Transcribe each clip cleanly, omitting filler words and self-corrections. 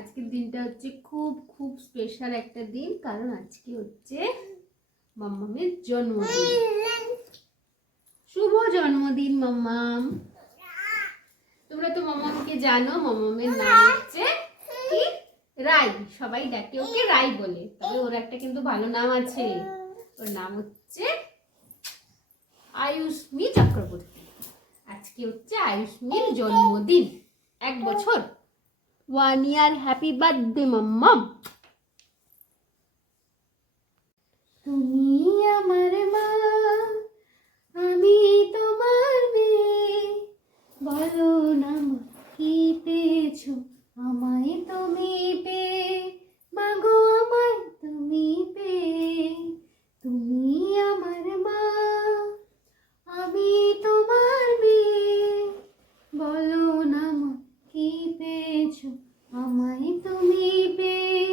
আজকের দিনটা হচ্ছে খুব খুব স্পেশাল একটা দিন, কারণ আজকে হচ্ছে মাম্মামের জন্মদিন। শুভ জন্মদিন মাম্মাম। তোমরা তো মাম্মামকে জানো, মাম্মামের নাম হচ্ছে কি? রাই। সবাই ডাকে ওকে রাই বলে, তবে ওর একটা কিন্তু ভালো নাম আছে। ওর নাম হচ্ছে আয়ুষ্মি চক্রবর্তী। আজকে হচ্ছে আয়ুষ্মির জন্মদিন। 1 বছর, 1 year। হ্যাপি বার্থডে মাম্মাম। তুমি আমার মা, আমি তোমার মেয়ে, বলো না মা কি পেয়েছো আমায় তুমি পেয়ে, মাগো আমায় তুমি পেয়ে। তুমি আমার মা, আমি তোমার মেয়ে, বলো না মা কি পেয়েছো আমায় তুমি পেয়ে,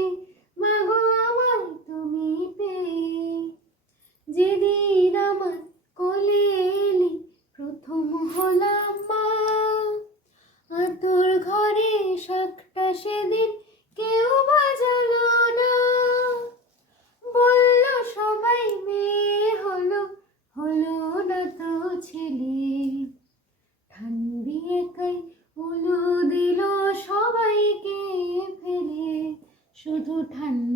মাগো আমায় তুমি পেয়ে। যেদিন আমার কোলে এলি প্রথম হলাম মা, আর তোর ঘরে শাকটা সেদিন কেউ বাজালো না। বলল সবাই মেয়ে হলো, হলো না তো ছেলে। ঠান্ডি একাই উলু দিল সবাইকে ফেলে, শুধু ঠান্ডা